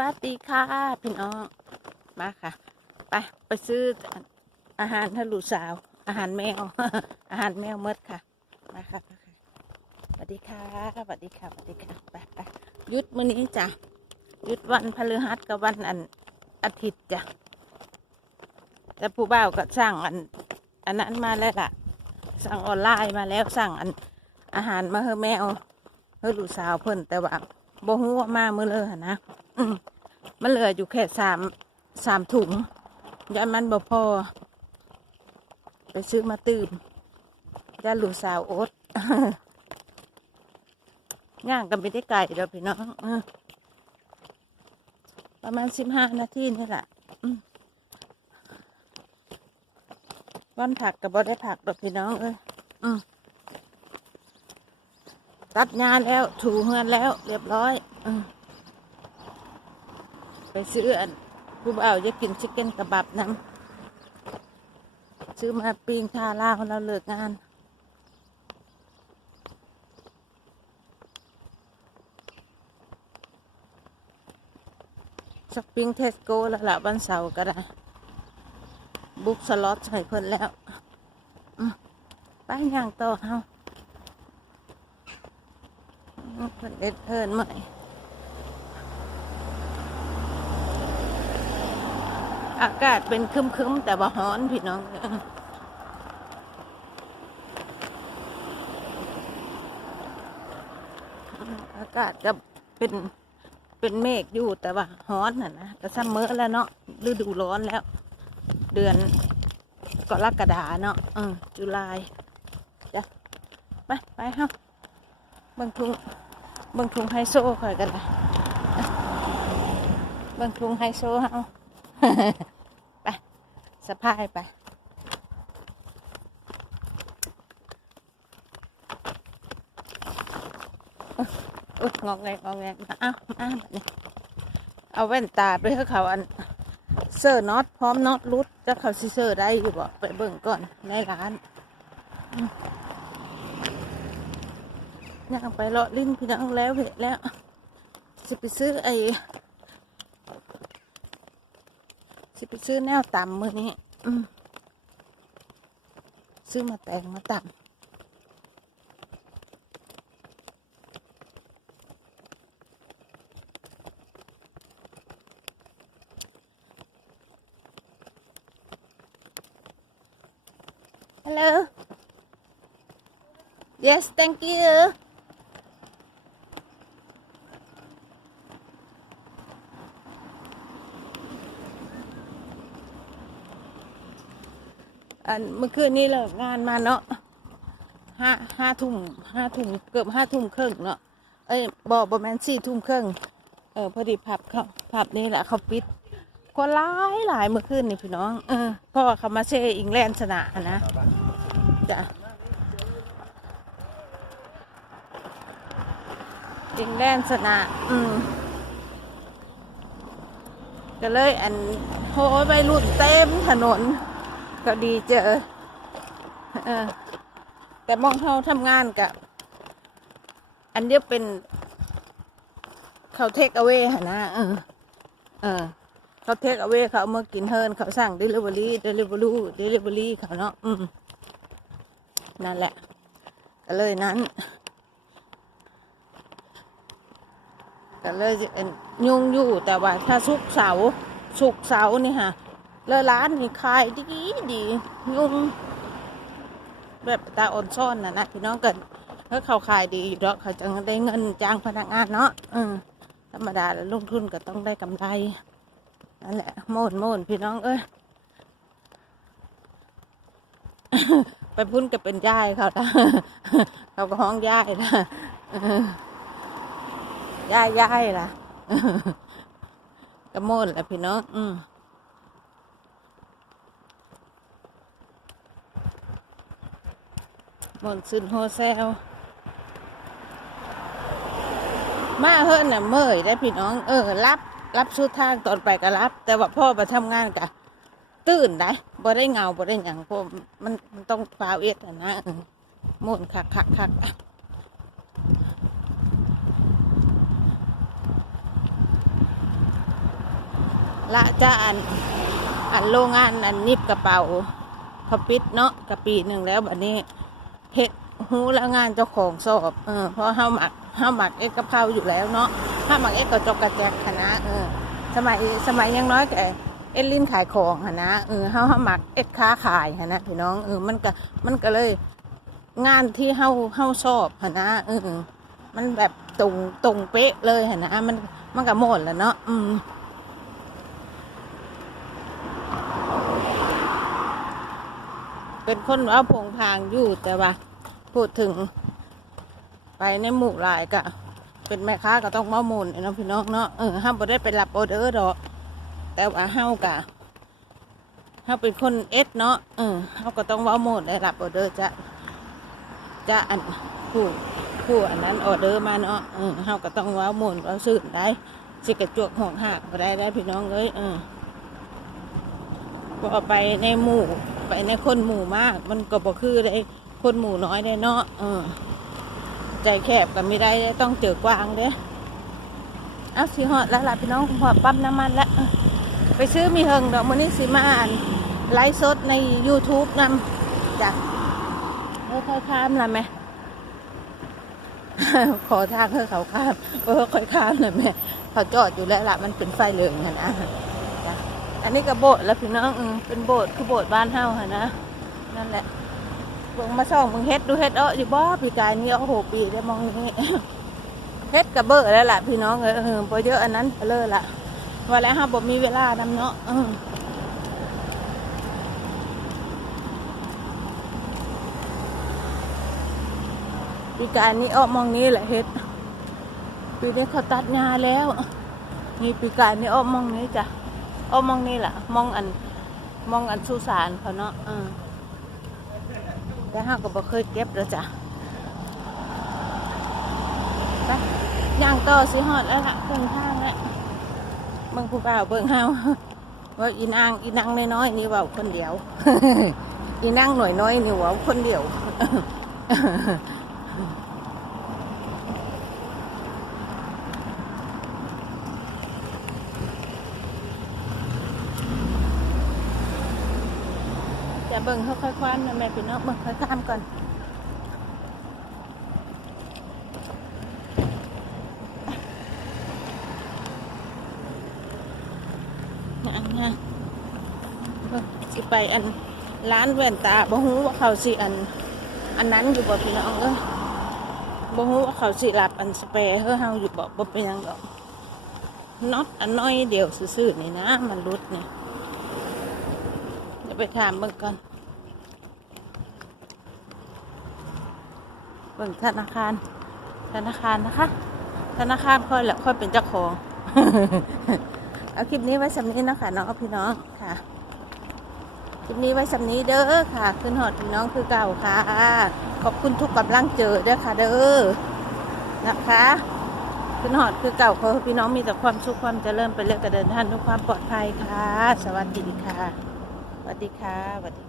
วัสดีค่ะ พี่น้อง มาค่ะ ไป ไปซื้ออาหารให้ลูกสาว อาหารแมว อาหารแมวเมดค่ะมาค่ะ มาค่ะสวัสดีค่ะสวัสดีค่ะสวัสดีค่ะ ไปไปยุดมื้อนี้จ้ะยุดวันพฤหัสกับวันอันอาทิตย์จ้ะแต่ผู้บ่าวก็สั่งอัน อันนั้นมาแล้วล่ะ สั่งออนไลน์มาแล้วสั่งอันอาหารมาให้แมวให้ลูกสาวเพิ่นแต่ว่าบ่ฮู้ว่ามาเมื่อเล่นนะ มันเหลืออยู่แค่สามสามถุงยายมันบ่พอ ไปซื้อมาตื่มยายลูกสาวโอ๊ตย่างกันไม่ได้ไก่เด้อพี่น้องอประมาณสิบห้านาทีนี่แหละวันผักกับบ่ได้ผักดอกพี่น้องเอ้ยตัดงานแล้วถูเฮือนแล้ว เรียบร้อย อืม ไปซื้ออันผู้บ่าวจะกินชิคเก้นกระบับน้ำซื้อมาปิ้งทาล่าของเราเลิกงานช้อปปิ้งเทสโก้แล้วละวันเสาร์ก็ได้บุ๊กสล็อตใส่เพิ่นแล้วอืมไปย่างต่อเฮาอืมเพิ่นเอ็ดเพิ่นใหม่ อากาศเป็นครึมๆ แต่ว่าร้อนพี่น้องอากาศก็เป็นเป็นเมฆอยู่แต่ว่าร้อนน่ะนะก็ซัมเมอร์แล้วเนาะฤดูร้อนแล้ว เดือนกรกฎาเนาะเออจุลายจ้ะไปไปเฮาเบิ่งทุงเบิ่งทุงไฮโซค่อยกันละเบิ่งทุงไฮโซเฮา สะพายไป อุ๊ยงอแงงอกแงกอ้าวอ้าวนี่เอาแว่นตาไปให้เขาอันเซอร์น็อตพร้อมน็อตรุดจะเขาซิเซอร์ได้อยู่บ่ไปเบิ่งก่อนในร้านย่างไปเลาะลิ้นพี่น้องแล้วเห็นแล้วจะไปซื้อไอ้ จะไปซื้อแนวต่ำมือนี้อืมซื้อมาแต่งมาต่ำ Hello. Yes, thank you. อันเมื่อคืนนี้เลิกงานมาเนาะห้าห้าทุ่มห้าทุ่มเกือบห้าทุ่มครึ่งเนาะเอ้ยบอกประมาณสี่ทุ่มครึ่งเออพอดีผับเขาผับนี่แหละเขาปิดคนร้ายหลายเมื่อคืนนี่พี่น้อง เออเพราะว่าเขามาเชยอิงแลนด์ชนะนะจ้ะอิงแลนด์ชนะอืมก็เลยอันโหไปรุ่นเต็มถนน ก็ดีเจอเออแต่มองเขาทำงานกับ อันเดียวเป็นเขาเทคเอาไว้หนะเออเออเขาเทคเอาไว้เขาเอามากินเฮิร์นเขาสั่งเดลิเวอรี่เดลิเวอรี่เดลิเวอรี่เขาเนาะอืมนั่นแหละก็เลยนั้นก็เลยยุ่งอยู่แต่ว่าถ้าสุกเสาสุกเสานี่ฮะ เลยร้านนี่ขายดีดียุ่งแบบตาอ่อนซ่อนนะนะพี่น้องเกิดถ้าเขาขายดีอยู่ดอกเขาจะได้เงินจ้างพนักงานเนาะอืมธรรมดาแล้วลงทุนก็ต้องได้กำไรนั่นแหละโมนโมนพี่น้องเอ้ยไปพุ่นก็เป็นย่ายเขาละเขาก็ห้องย่ายละย่ายย่ายละก็โมนแหละพี่น้อง อืม โมนซึนโฮเซลมาเฮิรนน่ะเมื่อยได้พี่น้อง เออ รับ รับสุดทางตอนไปก็รับ แต่ว่าพ่อไปทำงานกะ ตื่นได้บ่ได้เงาบ่ได้หยังเพราะมันมันต้องฟาวเอ็ดนะม่นคักคักคักละจะอันอันโรงงานอันนิบกระเป๋าเขาปิดเนาะกะปีหนึ่งแล้วแบัดนี้ เฮ็ดหูแล้วงานเจ้าของสอบเออเพราะเฮาหมักเฮาหมักเอ็ดกะเพราอยู่แล้วเนาะถ้าหมักเอ็ดกระจกกระแจกคณะเออสมัยสมัยยังน้อยแกเอ็ดลิ้นขายของหนนะเออเฮาเฮาหมักเอ็ดค้าขายหนนะพี่น้องเออมันก็มันก็เลยงานที่เฮาเฮาชอบหนนะเออมันแบบตรงตรงเป๊ะเลยหนนะมันมันก็หมดแล้วเนาะอืม เป็นคนว่าพงพางอยู่แต่ว่า พูดถึง ไปในหมู่หลายก็เป็นแม่ค้าก็ต้องมาหมุนเนาะพี่น้องเนาะเออห้ามบ่ได้ไปรับออเดอร์ดอก แต่ว่าเฮากะเฮาเป็นคนเอสเนาะเออเฮาก็ต้องเว่าหมดได้รับออเดอร์จะจะอันผู้ผู้อันนั้นออเดอร์มาเนาะเออเฮาก็ต้องเว่าหมดเว่าสื่นได้สิกระจวกห้องหักบ่ได้ได้พี่น้องเอ้ยเออก็ไปในหมู่ ในคนหมู่มาก มันก็บ่คือได้คนหมู่น้อยได้เนาะเออ ใจแคบก็ไม่ได้ต้องเจอกว้างเด้อเอาสิฮอดแล้วล่ะพี่น้องพอปั๊มน้ำมันแล้วไปซื้อมีเฮงดอกมื้อนี้สิมาอ่านไลฟ์สดใน YouTube นำจ้ะเออค่อยข้ามละแม่ขอทางเพื่อเขาข้ามเออค่อยข้ามหน่อยแม่เขาจอดอยู่แล้วล่ะมันเป็นไฟเหลืองนะนะ อันนี้ก็โบสถ์แล้วพี่น้องเออเป็นโบสถ์คือโบสถ์บ้านเฮาค่ะนะนั่นแหละเบิ่งมาส่องมึงเฮ็ดดูเฮ็ดเอ้ออยู่บ่ปีกายนี่เอาโหปีได้มองนี้เฮ็ดกับเบอร์แล้วล่ะพี่น้องเออเออพอเยอะอันนั้นเลยล่ะว่าแล้วฮะบ่มีเวลานำเนาะเออปีกายนี้ออกมองนี้แหละเฮ็ดปีนี้เขาตัดงาแล้วนี่ปีกายนี้ออกมองนี้จ้ะ อ้มองนี่แหละมองอันมองอันสุสานเขาเนาะแต่ห้าก็บ่เคยเก็บแล้วจ้ะไปย่างต่อสิฮอดแล้วล่ะเบิ่งทางแล้วเบิ่งผู้บ่าวเบิ่งเฮาว่าอีนางอีนางน้อยๆนี่เว้าคนเดียว อีนางหน่อยน้อยๆนี่เว้าคนเดียว จะเบิ่งเขาค่อยคว้านนะแม่พี่น้องเบิ่งค่อยข้ามก่อนงานงานเบิ่งสิไปอันร้านแว่นตาบ่ฮู้ว่าเขาสิอัน อันนั้นอยู่บ่พี่น้องเอ้ยบ่ฮู้ว่าเขาสิรับอันสเปรย์เฮาเฮาอยู่บ่บ่เป็นหยังดอกน็อตอันน้อยเดียวซื่อๆนี่นะ มันรุดเนี่ ไปถามเบิ่งก่อนเบิ่งธนาคาร ธนาคารนะคะ ธนาคารค่อยแหละค่อยเป็นเจ้าของ เอาคลิปนี้ไว้สำนี้นะคะเนาะพี่น้องค่ะ คลิปนี้ไว้สำนี้เด้อค่ะ ขึ้นหอดพี่น้องคือเก่าค่ะ ขอบคุณทุกกำลังเจอเด้อค่ะ เด้อ นะคะขึ้นหอดคือเก่าขอพี่น้องมีแต่ความสุขความเจริญไปเรื่อยกระเดินท่านทุกความปลอดภัยค่ะ สวัสดีค่ะ วัสดีค่ะสวัสดี